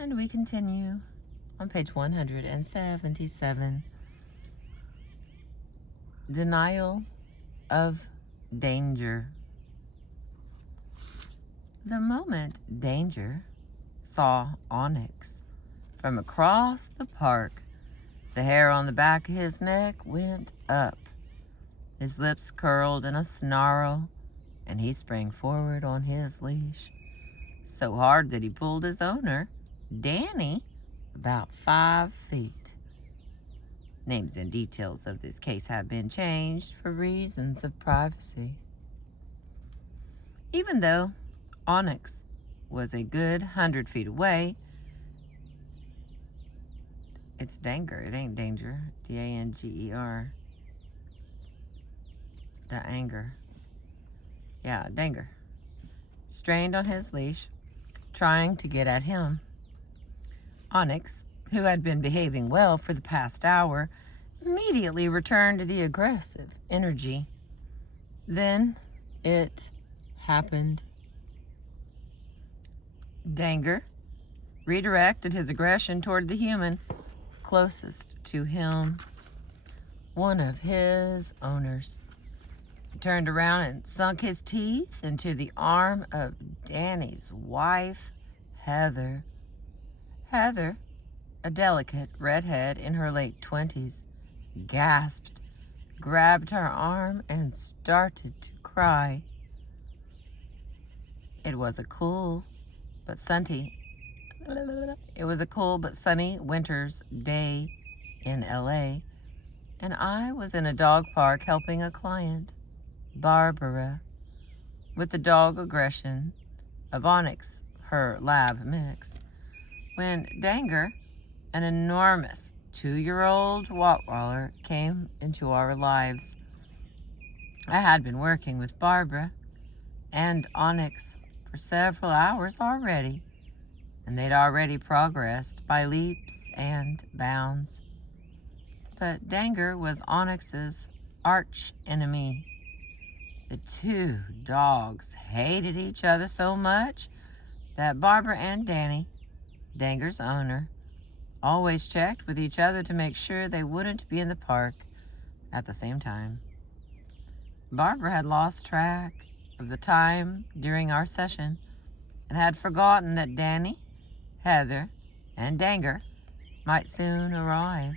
And we continue on page 177. Denial of danger. The moment Danger saw Onyx from across the park, the hair on the back of his neck went up. His lips curled in a snarl, and he sprang forward on his leash, so hard that he pulled his owner, Danny, about 5 feet. Names and details of this case have been changed for reasons of privacy. Even though Onyx was a good 100 feet away, it's Danger, it ain't Danger, D-A-N-G-E-R. The anger. Yeah, Danger. Strained on his leash, trying to get at him. Onyx, who had been behaving well for the past hour, immediately returned to the aggressive energy. Then it happened. Danger redirected his aggression toward the human closest to him, one of his owners. He turned around and sunk his teeth into the arm of Danny's wife, Heather. Heather, a delicate redhead in her late 20s, gasped, grabbed her arm, and started to cry. It was a cool but sunny winter's day in LA, and I was in a dog park helping a client, Barbara, with the dog aggression of Onyx, her lab mix, when Danger, an enormous 2-year-old Rottweiler, came into our lives. I had been working with Barbara and Onyx for several hours already, and they'd already progressed by leaps and bounds. But Danger was Onyx's arch enemy. The two dogs hated each other so much that Barbara and Danny, Danger's owner, always checked with each other to make sure they wouldn't be in the park at the same time. Barbara had lost track of the time during our session and had forgotten that Danny, Heather, and Danger might soon arrive.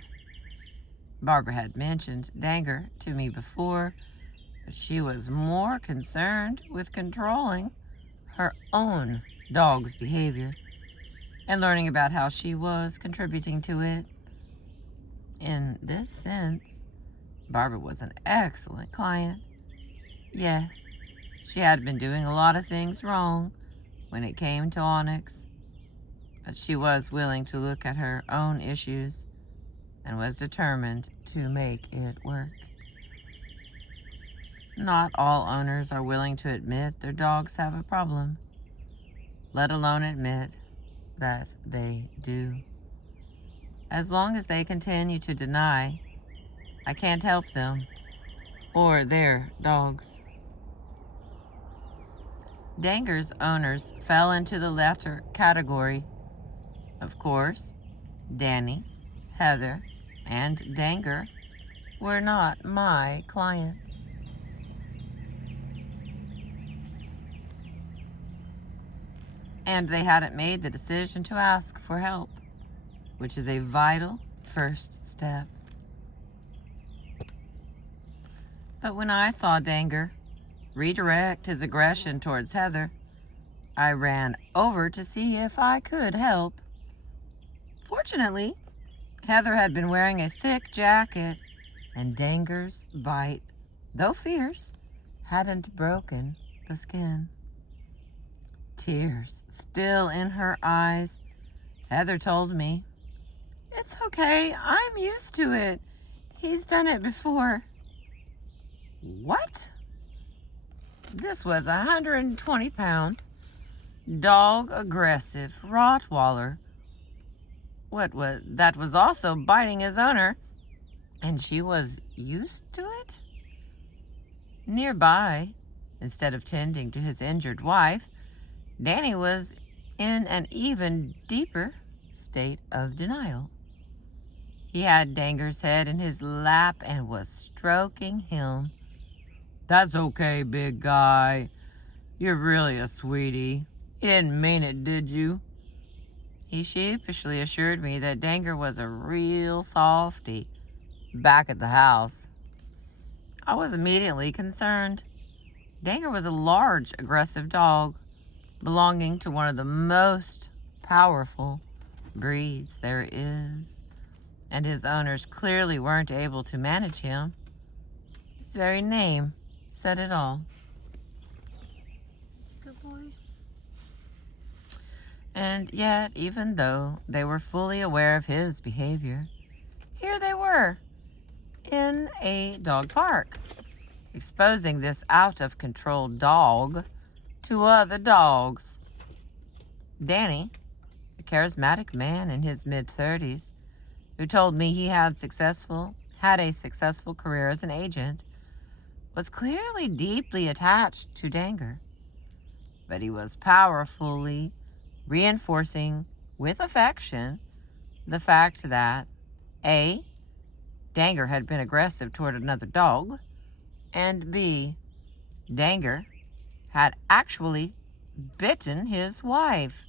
Barbara had mentioned Danger to me before, but she was more concerned with controlling her own dog's behavior and learning about how she was contributing to it. In this sense, Barbara was an excellent client. Yes, she had been doing a lot of things wrong when it came to Onyx, but she was willing to look at her own issues and was determined to make it work. Not all owners are willing to admit their dogs have a problem, let alone admit that they do. As long as they continue to deny, I can't help them or their dogs. Danger's owners fell into the latter category. Of course, Danny, Heather, and Danger were not my clients. And they hadn't made the decision to ask for help, which is a vital first step. But when I saw Danger redirect his aggression towards Heather, I ran over to see if I could help. Fortunately, Heather had been wearing a thick jacket, and Danger's bite, though fierce, hadn't broken the skin. Tears still in her eyes, Heather told me, "It's okay, I'm used to it. He's done it before." What? This was a 120-pound, dog-aggressive Rottweiler. That was also biting his owner, and she was used to it? Nearby, instead of tending to his injured wife, Danny was in an even deeper state of denial. He had Danger's head in his lap and was stroking him. "That's okay, big guy. You're really a sweetie. You didn't mean it, did you?" He sheepishly assured me that Danger was a real softy back at the house. I was immediately concerned. Danger was a large, aggressive dog belonging to one of the most powerful breeds there is, and his owners clearly weren't able to manage him. His very name said it all. Good boy. And yet, even though they were fully aware of his behavior, here they were in a dog park, exposing this out-of-control dog to other dogs. Danny, a charismatic man in his mid-30s, who told me he had a successful career as an agent, was clearly deeply attached to Danger. But he was powerfully reinforcing with affection the fact that A, Danger had been aggressive toward another dog, and B, Danger had actually bitten his wife.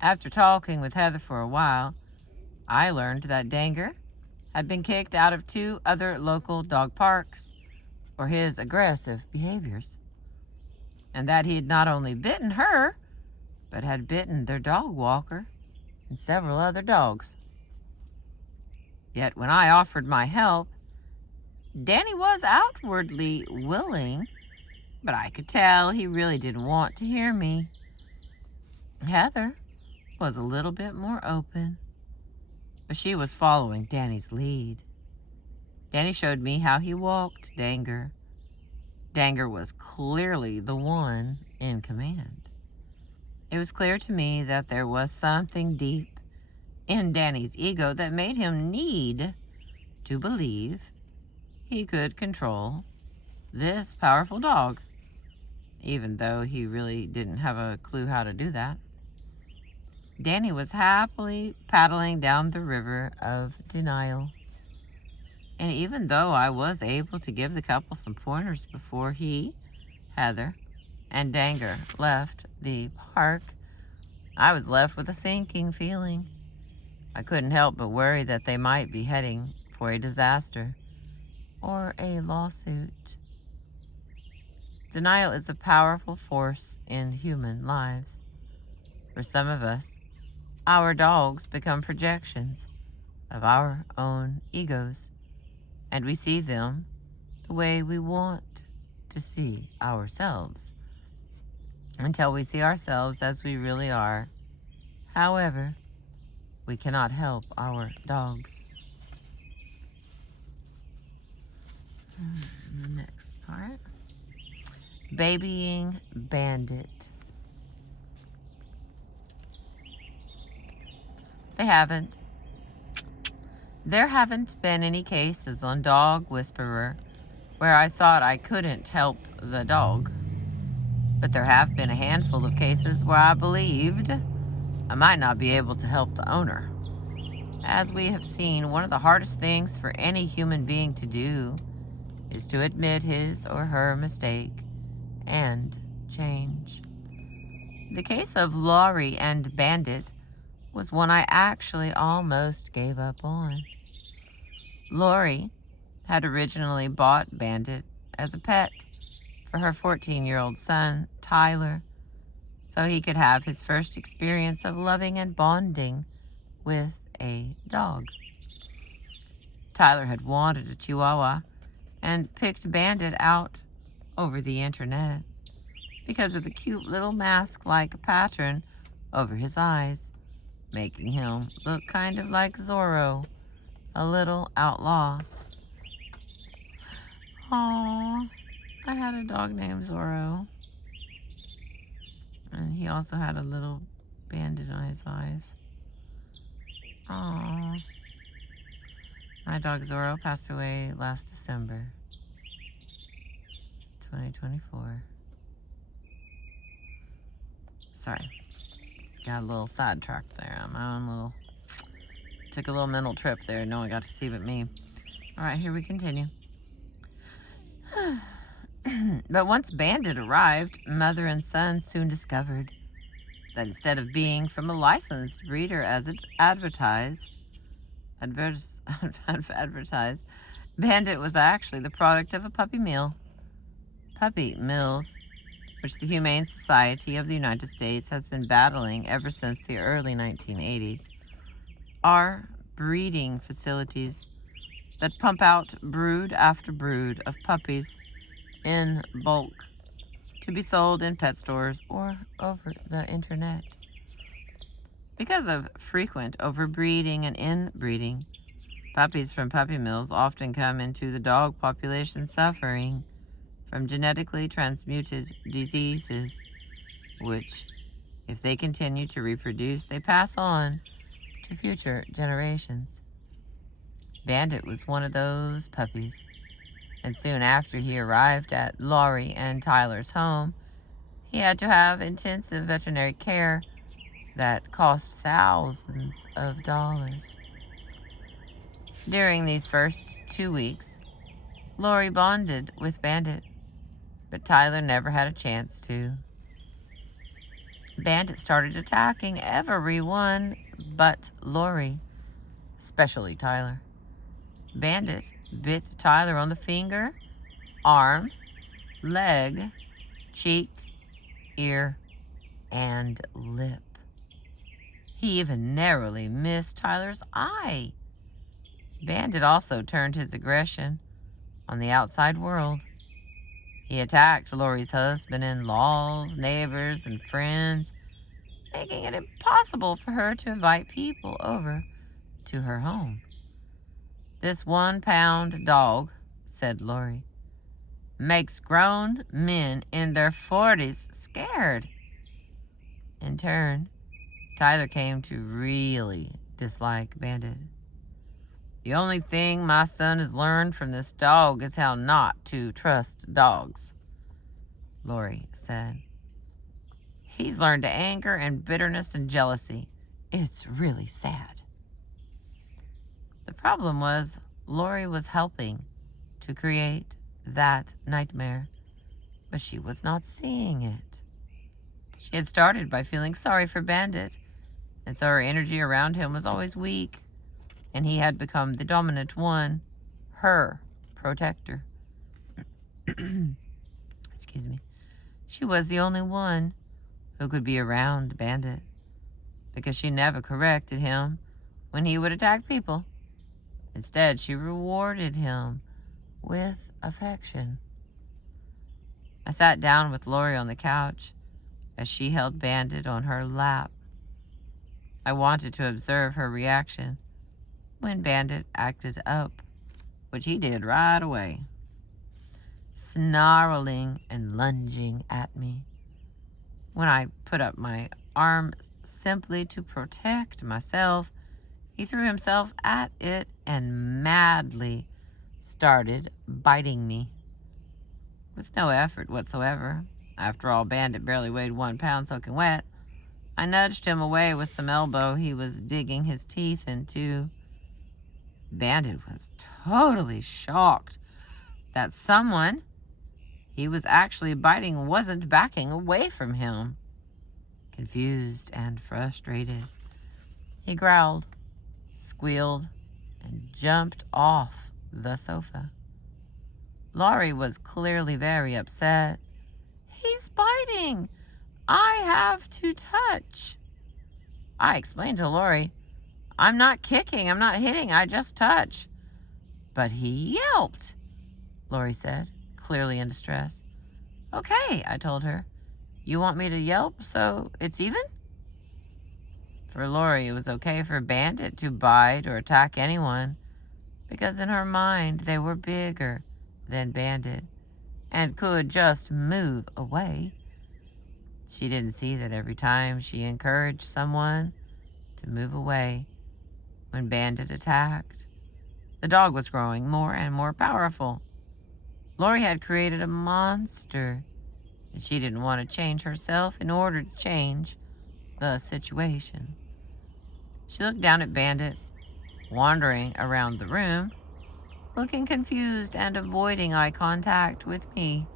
After talking with Heather for a while, I learned that Danger had been kicked out of 2 other local dog parks for his aggressive behaviors, and that he had not only bitten her, but had bitten their dog walker and several other dogs. Yet when I offered my help, Danny was outwardly willing, but I could tell he really didn't want to hear me. Heather was a little bit more open, but she was following Danny's lead. Danny showed me how he walked Danger. Danger was clearly the one in command. It was clear to me that there was something deep in Danny's ego that made him need to believe he could control this powerful dog, even though he really didn't have a clue how to do that. Danny was happily paddling down the river of denial. And even though I was able to give the couple some pointers before he, Heather, and Danger left the park, I was left with a sinking feeling. I couldn't help but worry that they might be heading for a disaster or a lawsuit. Denial is a powerful force in human lives. For some of us, our dogs become projections of our own egos, and we see them the way we want to see ourselves until we see ourselves as we really are. However, we cannot help our dogs. The next part. Babying Bandit. There haven't been any cases on Dog Whisperer where I thought I couldn't help the dog. But there have been a handful of cases where I believed I might not be able to help the owner. As we have seen, one of the hardest things for any human being to do is to admit his or her mistake and change. The case of Laurie and Bandit was one I actually almost gave up on. Laurie had originally bought Bandit as a pet for her 14-year-old son, Tyler, so he could have his first experience of loving and bonding with a dog. Tyler had wanted a Chihuahua and picked Bandit out over the internet because of the cute little mask-like pattern over his eyes, making him look kind of like Zorro, a little outlaw. Aww, I had a dog named Zorro. And he also had a little bandage on his eyes. Aww. My dog Zorro passed away last December, 2024. Sorry. Got a little sidetracked there on my own little... Took a little mental trip there. No one got to see but me. All right, here we continue. But once Bandit arrived, mother and son soon discovered that instead of being from a licensed breeder as it advertised, Bandit was actually the product of a puppy mill. Puppy mills, which the Humane Society of the United States has been battling ever since the early 1980s, are breeding facilities that pump out brood after brood of puppies in bulk to be sold in pet stores or over the internet. Because of frequent overbreeding and inbreeding, puppies from puppy mills often come into the dog population suffering from genetically transmuted diseases, which, if they continue to reproduce, they pass on to future generations. Bandit was one of those puppies, and soon after he arrived at Laurie and Tyler's home, he had to have intensive veterinary care that cost thousands of dollars. During these first 2 weeks, Laurie bonded with Bandit, but Tyler never had a chance to. Bandit started attacking everyone but Laurie, especially Tyler. Bandit bit Tyler on the finger, arm, leg, cheek, ear, and lip. He even narrowly missed Tyler's eye. Bandit also turned his aggression on the outside world. He attacked Laurie's husband-in-laws, neighbors, and friends, making it impossible for her to invite people over to her home. "This 1-pound dog," said Laurie, "makes grown men in their 40s scared." In turn, Tyler came to really dislike Bandit. "The only thing my son has learned from this dog is how not to trust dogs," Laurie said. "He's learned anger and bitterness and jealousy. It's really sad." The problem was Laurie was helping to create that nightmare, but she was not seeing it. She had started by feeling sorry for Bandit, and so her energy around him was always weak, and he had become the dominant one, her protector. Excuse me. She was the only one who could be around Bandit, because she never corrected him when he would attack people. Instead, she rewarded him with affection. I sat down with Laurie on the couch as she held Bandit on her lap. I wanted to observe her reaction when Bandit acted up, which he did right away, snarling and lunging at me. When I put up my arm simply to protect myself, he threw himself at it and madly started biting me. With no effort whatsoever, after all, Bandit barely weighed 1 pound soaking wet, I nudged him away with some elbow he was digging his teeth into. Bandit was totally shocked that someone he was actually biting wasn't backing away from him. Confused and frustrated, he growled, squealed, and jumped off the sofa. Laurie was clearly very upset. "He's biting. I have to touch." I explained to Laurie, "I'm not kicking, I'm not hitting, I just touch." "But he yelped," Laurie said, clearly in distress. "Okay," I told her. "You want me to yelp so it's even?" For Laurie, it was okay for Bandit to bite or attack anyone, because in her mind they were bigger than Bandit and could just move away. She didn't see that every time she encouraged someone to move away when Bandit attacked, the dog was growing more and more powerful. Laurie had created a monster, and she didn't want to change herself in order to change the situation. She looked down at Bandit, wandering around the room, looking confused and avoiding eye contact with me.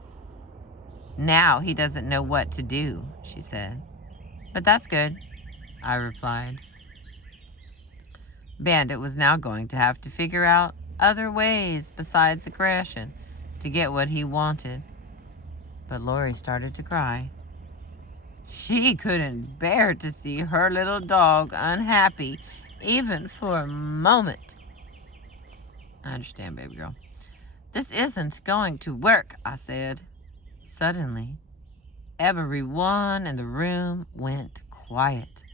Now he doesn't know what to do, she said. But that's good, I replied. Bandit was now going to have to figure out other ways besides aggression to get what he wanted. But Lori started to cry. She couldn't bear to see her little dog unhappy, even for a moment. I understand, baby girl. This isn't going to work, I said. Suddenly, everyone in the room went quiet.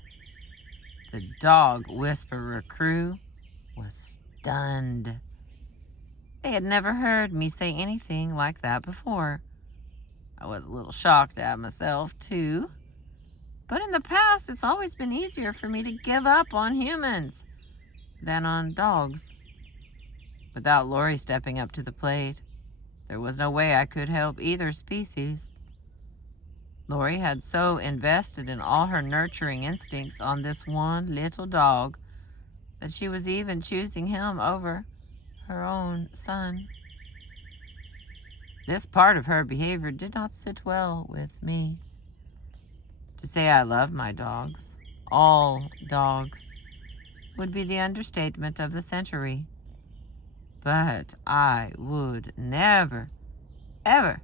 The dog whisperer crew was stunned. They had never heard me say anything like that before. I was a little shocked at myself, too. But in the past, it's always been easier for me to give up on humans than on dogs. Without Lori stepping up to the plate, there was no way I could help either species. Lori had so invested in all her nurturing instincts on this one little dog that she was even choosing him over her own son. This part of her behavior did not sit well with me. To say I love my dogs, all dogs, would be the understatement of the century. But I would never, ever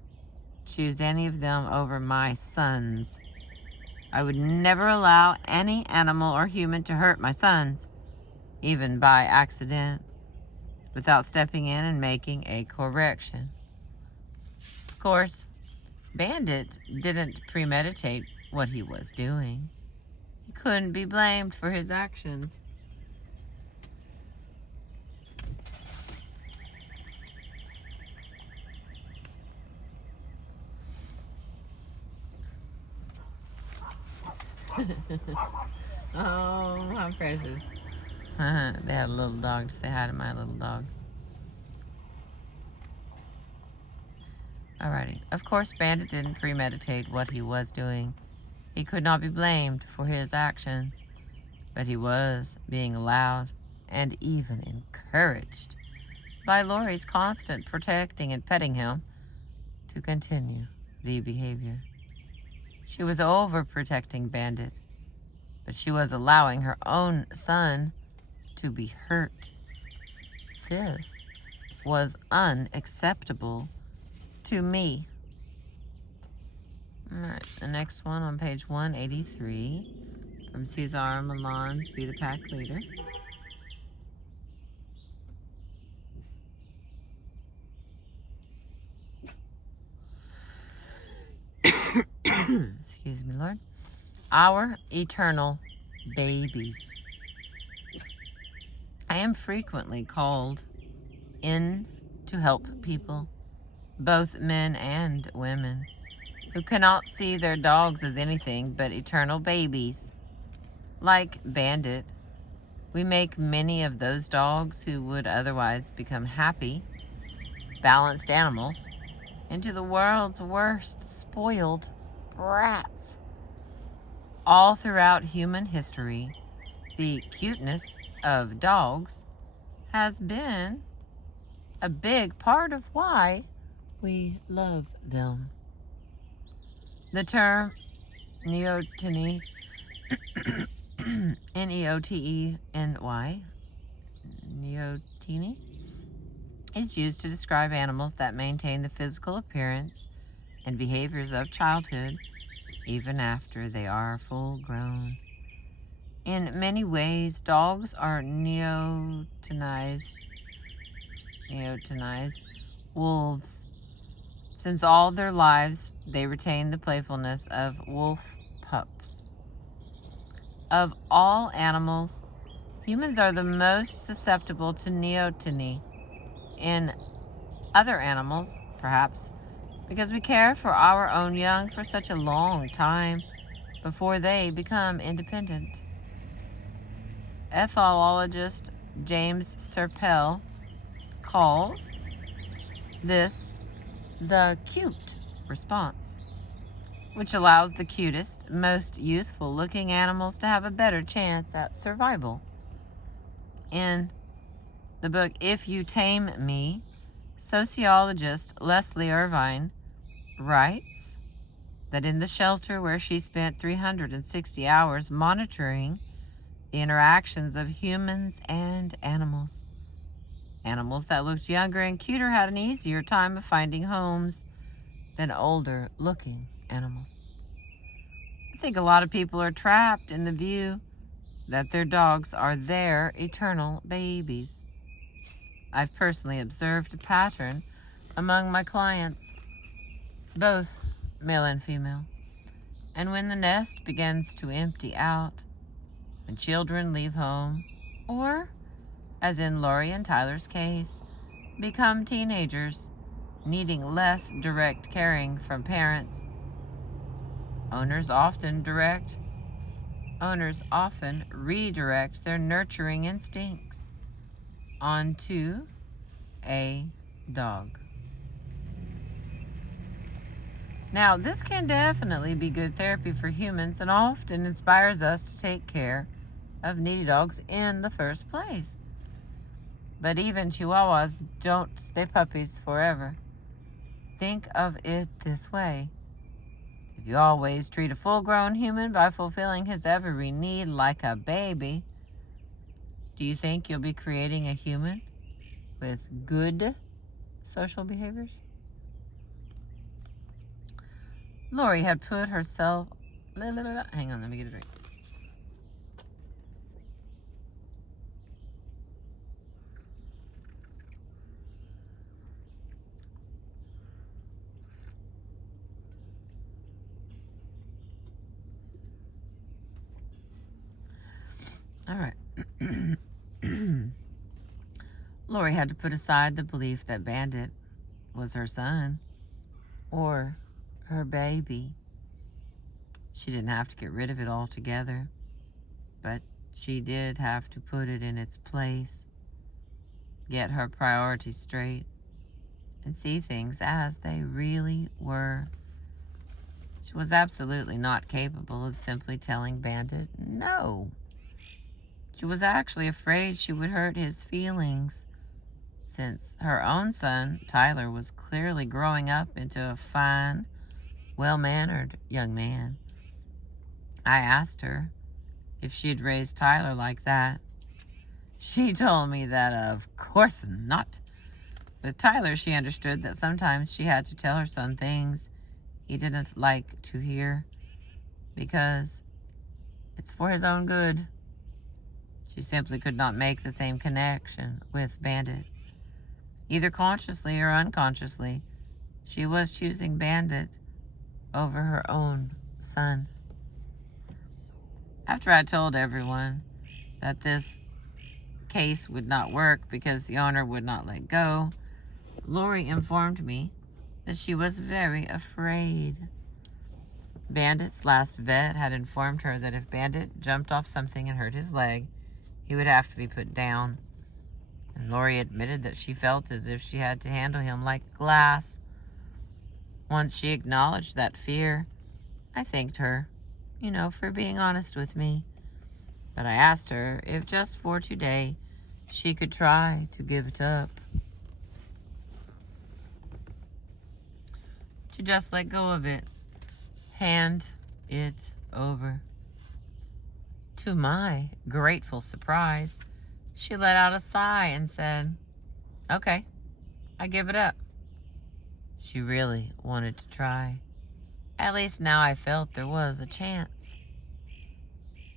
choose any of them over my sons. I would never allow any animal or human to hurt my sons, even by accident, without stepping in and making a correction. Of course, Bandit didn't premeditate what he was doing. He couldn't be blamed for his actions. Oh, how precious. They had a little dog to say hi to my little dog. Alrighty. Of course, Bandit didn't premeditate what he was doing. He could not be blamed for his actions, but he was being allowed and even encouraged by Lori's constant protecting and petting him to continue the behavior. She was overprotecting Bandit, but she was allowing her own son to be hurt. This was unacceptable to me. All right, the next one on page 183 from Cesar Millan's Be the Pack Leader. Excuse me, Lord. Our eternal babies. I am frequently called in to help people, both men and women, who cannot see their dogs as anything but eternal babies. Like Bandit, we make many of those dogs who would otherwise become happy, balanced animals into the world's worst spoiled brats. All throughout human history, the cuteness of dogs has been a big part of why we love them. The term neoteny, Neoteny, neoteny, is used to describe animals that maintain the physical appearance and behaviors of childhood even after they are full grown. In many ways, dogs are neotenized wolves. Since all their lives, they retain the playfulness of wolf pups. Of all animals, humans are the most susceptible to neoteny. In other animals, perhaps, because we care for our own young for such a long time before they become independent. Ethologist James Serpell calls this the cute response, which allows the cutest, most youthful looking animals to have a better chance at survival. In the book If You Tame Me, sociologist Leslie Irvine writes that in the shelter where she spent 360 hours monitoring the interactions of humans and animals, animals that looked younger and cuter had an easier time of finding homes than older-looking animals. I think a lot of people are trapped in the view that their dogs are their eternal babies. I've personally observed a pattern among my clients, both male and female. And when the nest begins to empty out, when children leave home, or, as in Lori and Tyler's case, become teenagers, needing less direct caring from parents, owners often redirect their nurturing instincts onto a dog. Now, this can definitely be good therapy for humans and often inspires us to take care of needy dogs in the first place. But even Chihuahuas don't stay puppies forever. Think of it this way. If you always treat a full-grown human by fulfilling his every need like a baby, do you think you'll be creating a human with good social behaviors? Lori had put herself... Hang on, let me get a drink. All right. Lori had to put aside the belief that Bandit was her son or her baby. She didn't have to get rid of it altogether, but she did have to put it in its place, get her priorities straight, and see things as they really were. She was absolutely not capable of simply telling Bandit no. She was actually afraid she would hurt his feelings, since her own son, Tyler, was clearly growing up into a fine, well-mannered young man. I asked her if she'd raised Tyler like that. She told me that of course not. With Tyler, she understood that sometimes she had to tell her son things he didn't like to hear because it's for his own good. She simply could not make the same connection with Bandit. Either consciously or unconsciously, she was choosing Bandit over her own son. After I told everyone that this case would not work because the owner would not let go, Lori informed me that she was very afraid. Bandit's last vet had informed her that if Bandit jumped off something and hurt his leg, he would have to be put down. And Lori admitted that she felt as if she had to handle him like glass. Once she acknowledged that fear, I thanked her, for being honest with me. But I asked her if just for today she could try to give it up. To just let go of it. Hand it over. To my grateful surprise, she let out a sigh and said, "Okay, I give it up." She really wanted to try. At least now I felt there was a chance.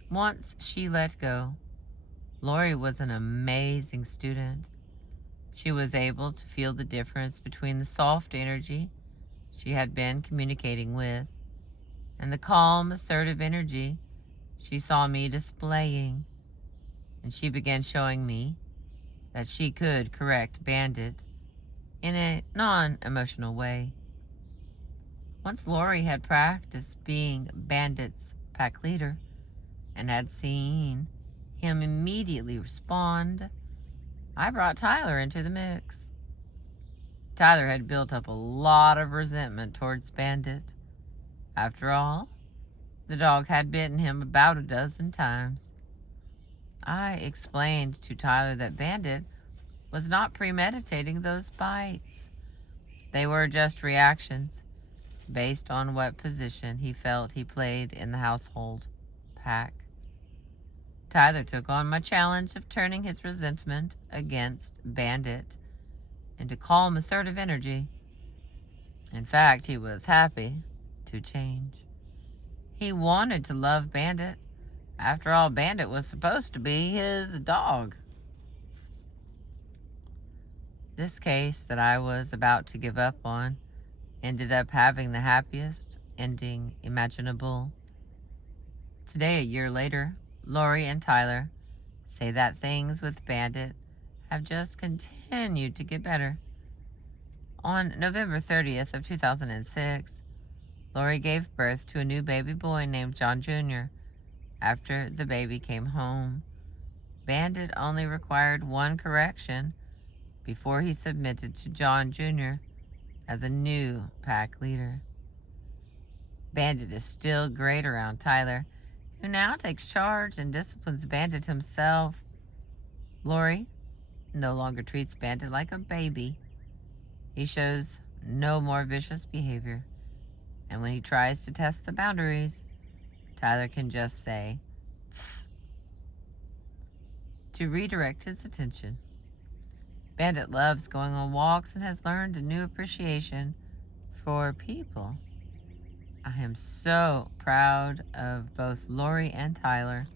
Once she let go, Lori was an amazing student. She was able to feel the difference between the soft energy she had been communicating with and the calm, assertive energy she saw me displaying. And she began showing me that she could correct Bandit in a non-emotional way. Once Lori had practiced being Bandit's pack leader and had seen him immediately respond, I brought Tyler into the mix. Tyler had built up a lot of resentment towards Bandit. After all, the dog had bitten him about a dozen times. I explained to Tyler that Bandit was not premeditating those bites. They were just reactions based on what position he felt he played in the household pack. Tyler took on my challenge of turning his resentment against Bandit into calm, assertive energy. In fact, he was happy to change. He wanted to love Bandit. After all, Bandit was supposed to be his dog. This case that I was about to give up on ended up having the happiest ending imaginable. Today, a year later, Lori and Tyler say that things with Bandit have just continued to get better. On November 30th of 2006, Lori gave birth to a new baby boy named John Jr. After the baby came home, Bandit only required one correction before he submitted to John Jr. as a new pack leader. Bandit is still great around Tyler, who now takes charge and disciplines Bandit himself. Lori no longer treats Bandit like a baby. He shows no more vicious behavior, and when he tries to test the boundaries, Tyler can just say, "Tss," to redirect his attention. Bandit loves going on walks and has learned a new appreciation for people. I am so proud of both Lori and Tyler.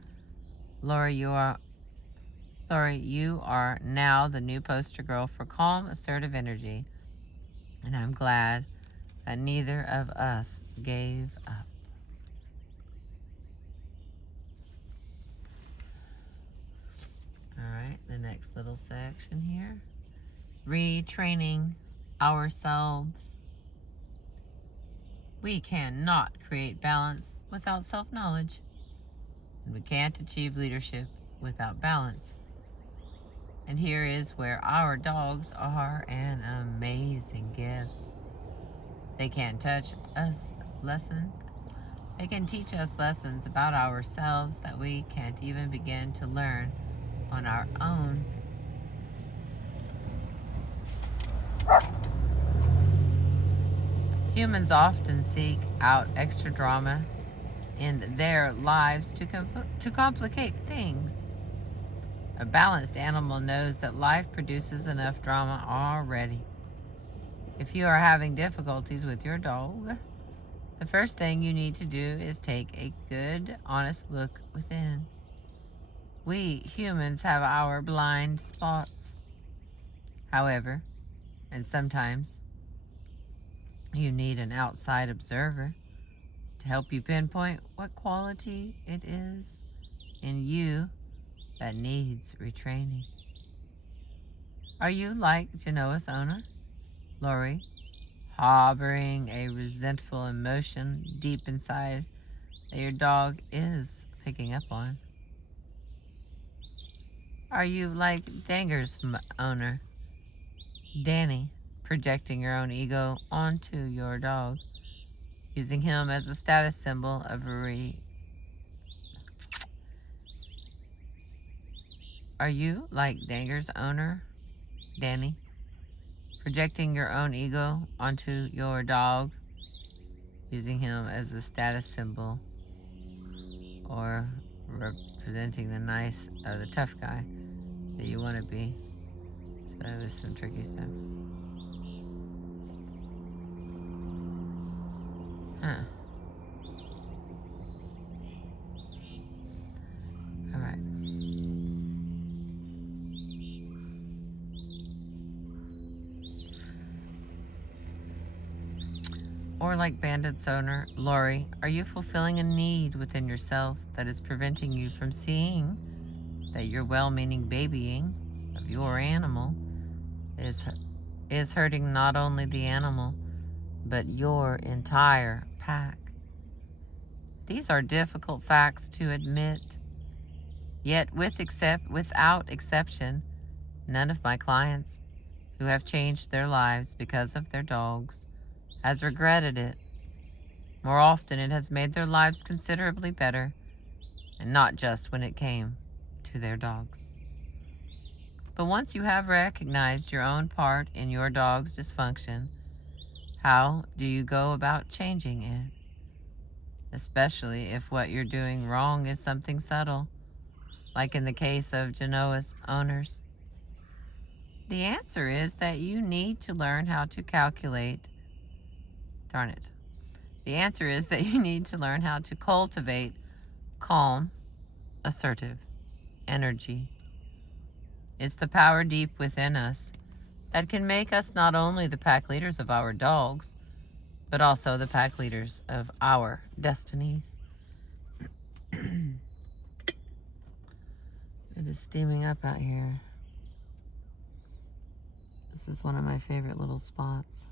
Lori, you are now the new poster girl for calm, assertive energy, and I'm glad that neither of us gave up. All right, the next little section here. Retraining ourselves. We cannot create balance without self-knowledge, and we can't achieve leadership without balance. And here is where our dogs are an amazing gift. They can teach us lessons about ourselves that we can't even begin to learn on our own. Humans often seek out extra drama in their lives to complicate things. A balanced animal knows that life produces enough drama already. If you are having difficulties with your dog, the first thing you need to do is take a good, honest look within. We humans have our blind spots. However, and sometimes you need an outside observer to help you pinpoint what quality it is in you that needs retraining. Are you like Genoa's owner, Lori, harboring a resentful emotion deep inside that your dog is picking up on? Are you like Danger's owner, Danny, projecting your own ego onto your dog, using him as a status symbol of Are you like Danger's owner, Danny, projecting your own ego onto your dog, using him as a status symbol, or representing the nice or the tough guy that you want to be? So that was some tricky stuff. Huh. All right. Or like Bandit's owner, Lori, are you fulfilling a need within yourself that is preventing you from seeing that your well-meaning babying of your animal is hurting not only the animal, but your entire pack? These are difficult facts to admit. Yet without exception, none of my clients who have changed their lives because of their dogs has regretted it. More often, it has made their lives considerably better, and not just when it came to their dogs. But once you have recognized your own part in your dog's dysfunction, how do you go about changing it? Especially if what you're doing wrong is something subtle, like in the case of Genoa's owners. The answer is that you need to learn how to calculate. Darn it. The answer is that you need to learn how to cultivate calm, assertive energy. It's the power deep within us that can make us not only the pack leaders of our dogs, but also the pack leaders of our destinies. It is steaming up out here. This is one of my favorite little spots.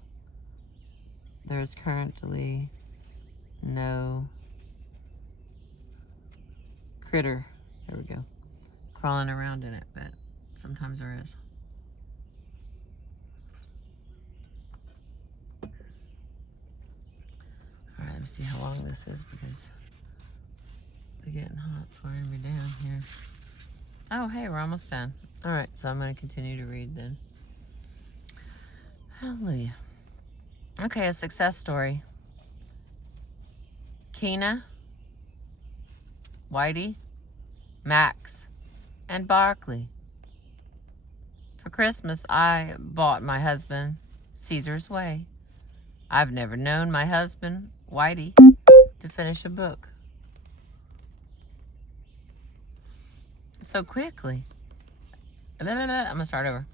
There's currently no critter, there we go, crawling around in it, but sometimes there is. All right, let me see how long this is because they're getting hot. It's wearing me down here. Oh, hey, we're almost done. All right, so I'm going to continue to read then. Hallelujah. Okay, a success story. Keena, Whitey, Max, and Barkley. For Christmas, I bought my husband Caesar's Way. I've never known my husband, Whitey, to finish a book so quickly. I'm going to start over.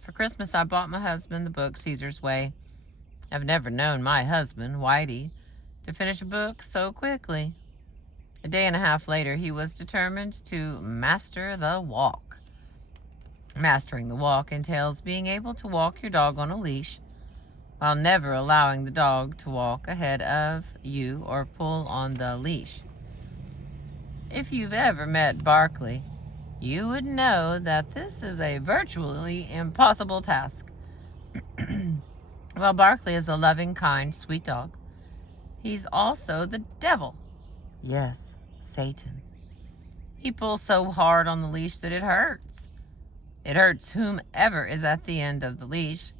For Christmas, I bought my husband the book Caesar's Way. I've never known my husband, Whitey, to finish a book so quickly. A day and a half later, he was determined to master the walk. Mastering the walk entails being able to walk your dog on a leash while never allowing the dog to walk ahead of you or pull on the leash. If you've ever met Barkley, you would know that this is a virtually impossible task. While Barkley is a loving, kind, sweet dog, he's also the devil. Yes, Satan. He pulls so hard on the leash that it hurts. It hurts whomever is at the end of the leash,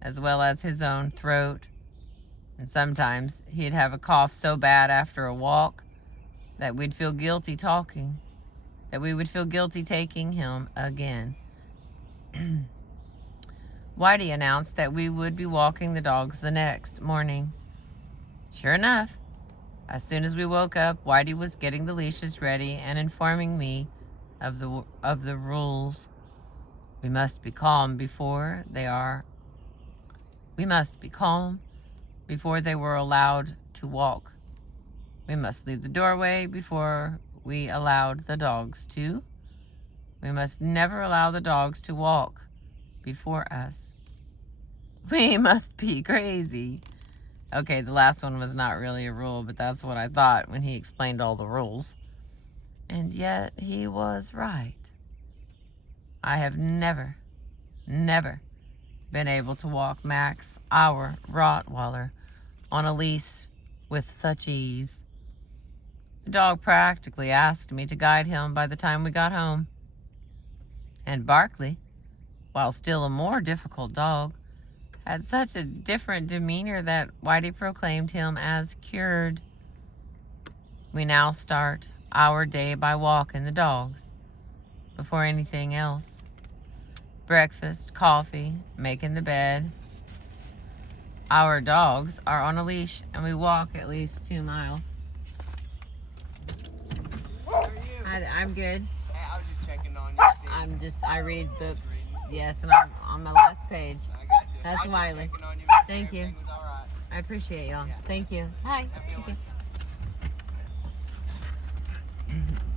as well as his own throat. And sometimes he'd have a cough so bad after a walk that we'd feel guilty talking, that we would feel guilty taking him again. Whitey announced that we would be walking the dogs the next morning. Sure enough, as soon as we woke up, Whitey was getting the leashes ready and informing me of the rules. We must be calm before they were allowed to walk. We must leave the doorway before we allowed the dogs to. We must never allow the dogs to walk before us. We must be crazy. Okay, the last one was not really a rule, but that's what I thought when he explained all the rules. And yet he was right. I have never been able to walk Max, our Rottweiler, on a leash with such ease. The dog practically asked me to guide him by the time we got home. And Barkley, while still a more difficult dog, had such a different demeanor that Whitey proclaimed him as cured. We now start our day by walking the dogs before anything else. Breakfast, coffee, making the bed. Our dogs are on a leash and we walk at least 2 miles. How are you? I'm good. Hey, I was just checking on you. I read books. Yes, and I'm on my last page. I got you. That's I was Wiley. Just checking on you, Thank you. everything was all right. I appreciate y'all. Yeah. Thank you. Hi. Have a good Thank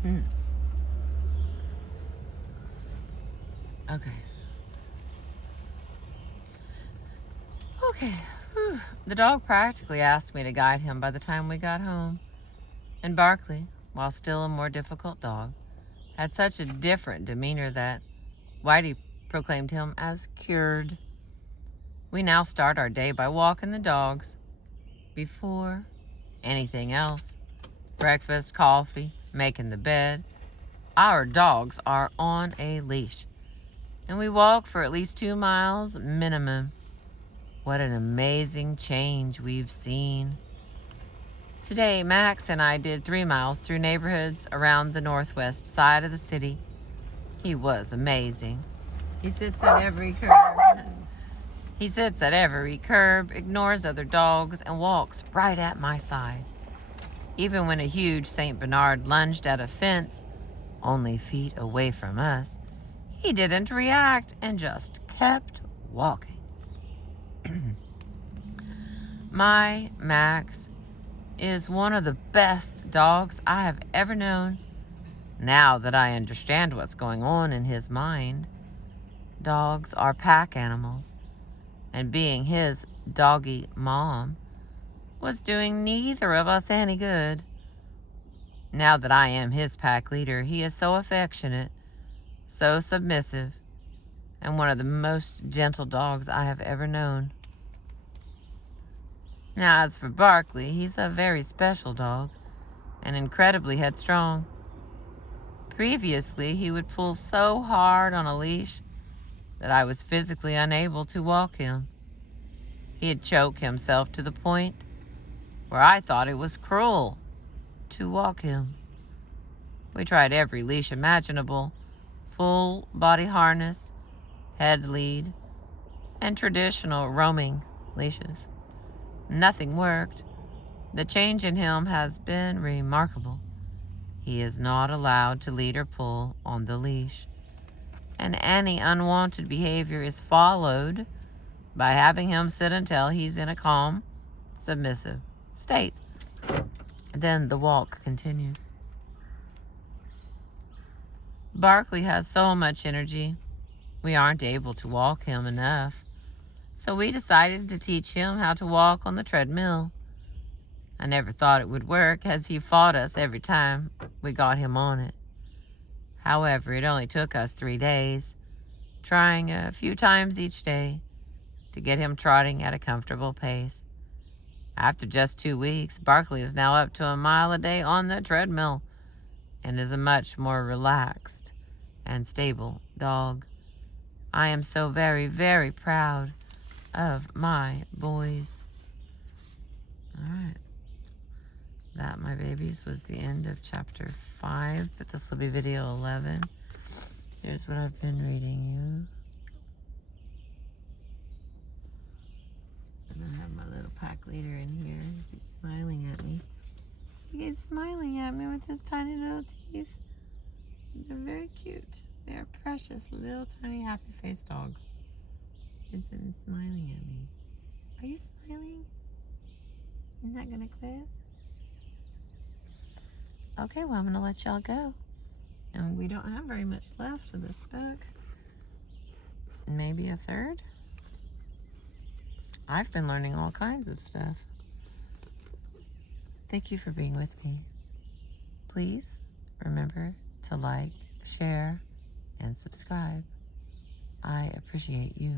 one. you. Okay. Okay. Whew. The dog practically asked me to guide him by the time we got home. And Barkley, while still a more difficult dog, had such a different demeanor that Whitey proclaimed him as cured. We now start our day by walking the dogs before anything else. Breakfast, coffee, making the bed. Our dogs are on a leash, and we walk for at least 2 miles minimum. What an amazing change we've seen. Today, Max and I did 3 miles through neighborhoods around the northwest side of the city. He was amazing. He sits at every curb. He sits at every curb, ignores other dogs, and walks right at my side. Even when a huge St. Bernard lunged at a fence, only feet away from us, he didn't react and just kept walking. My Max is one of the best dogs I have ever known. Now that I understand what's going on in his mind, dogs are pack animals, and being his doggy mom was doing neither of us any good. Now that I am his pack leader, he is so affectionate, so submissive, and one of the most gentle dogs I have ever known. Now, as for Barkley, he's a very special dog and incredibly headstrong. Previously, he would pull so hard on a leash that I was physically unable to walk him. He'd choke himself to the point where I thought it was cruel to walk him. We tried every leash imaginable: full body harness, head lead, and traditional roaming leashes. Nothing worked. The change in him has been remarkable. He is not allowed to lead or pull on the leash, and any unwanted behavior is followed by having him sit until he's in a calm, submissive state. Then the walk continues. Barkley has so much energy, we aren't able to walk him enough. So we decided to teach him how to walk on the treadmill. I never thought it would work, as he fought us every time we got him on it. However, it only took us 3 days, trying a few times each day, to get him trotting at a comfortable pace. After just 2 weeks, Barkley is now up to 1 mile a day on the treadmill and is a much more relaxed and stable dog. I am so very, very proud of my boys. All right. That, my babies, was the end of chapter 5, but this will be video 11. Here's what I've been reading you. And I have my little pack leader in here. He's smiling at me. He's smiling at me with his tiny little teeth. They're very cute. They are precious, little tiny happy face dog. He's smiling at me. Are you smiling? You're not gonna quit? Okay, well, I'm gonna let y'all go. And we don't have very much left of this book. Maybe a third? I've been learning all kinds of stuff. Thank you for being with me. Please remember to like, share, and subscribe. I appreciate you.